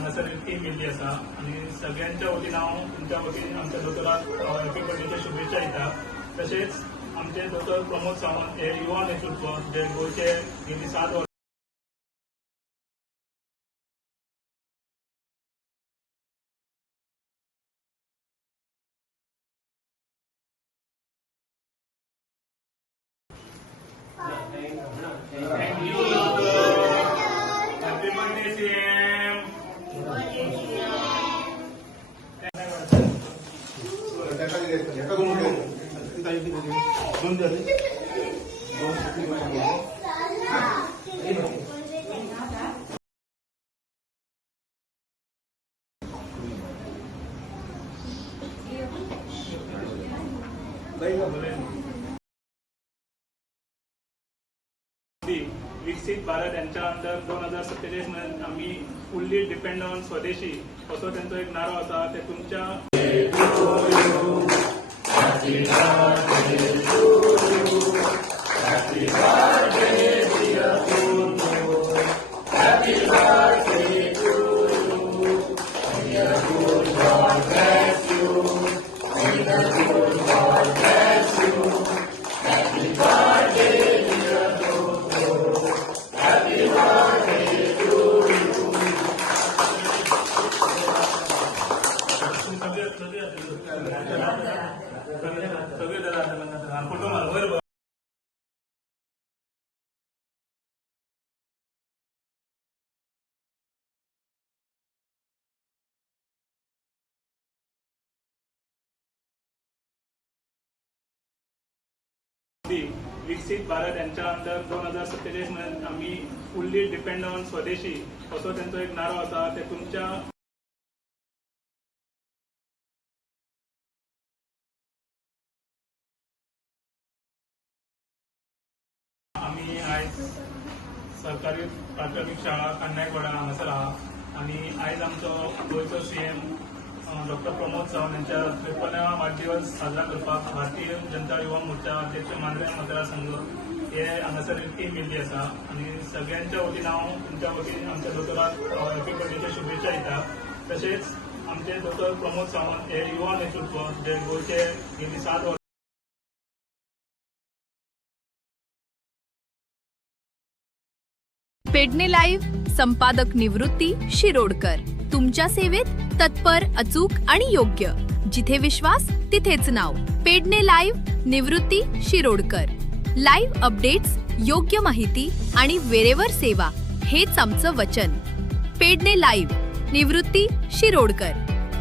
हांगासर टीम येयल्ली आसा आनी सगळ्यांच्या वतीन हांव तुमच्या वतीन आमच्या दोतोराक हॅपी बर्थडेच्या शुभेच्छा दिता। तशेंच आमचे दोतोर प्रमोद सावंत हे युवा नेतृत्व जे गोंयचे गेली 7 वर्सां Thank you. Happy birthday, CM. विकसित भारत यांच्या अंडर 2047 मध्ये आम्ही फुल्ली डिपेंड ऑन स्वदेशी असो त्यांचा एक नारो आसा ते तुमच्या विकसित भारत यांच्या अंडर 2047 मध्ये आम्ही फुल्ली डिपेंड ऑन स्वदेशी असो त्यांचा एक नारो आसा ते तुमच्या आम्ही आज सरकारी प्राथमिक शाळा कन्यायवाडा हांगासर आहा आणि आज आमचो गोंयचो सीएम डॉक्टर प्रमोद सावंत यांच्या 53व्या वाढदिवस साजरा करपाक भारतीय जनता युवा मोर्चा अध्यक्ष मांद्रे मतदारसंघ हे हांगासर टीम येयल्ली आसा आनी सगळ्यांच्या वतीन हांव तुमच्या वतीन आमच्या दोतोराक हॅपी बर्थडेच्या शुभेच्छा दिता। तशेंच आमचे दोतोर प्रमोद सावंत हे युवा नेतृत्व जे गोंयचे गेली 7 वर्सां पेडणे लाईव्ह संपादक निवृत्ती शिरोडकर तुमच्या सेवेत तत्पर, अचूक आणि योग्य। जिथे विश्वास तिथेच नाव। पेडणे लाईव्ह निवृत्ती शिरोडकर। लाईव्ह अपडेट्स, योग्य माहिती आणि वेरेवर सेवा हेच आमचं वचन। पेडणे लाईव्ह निवृत्ती शिरोडकर,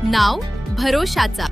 नाव भरोशाचा।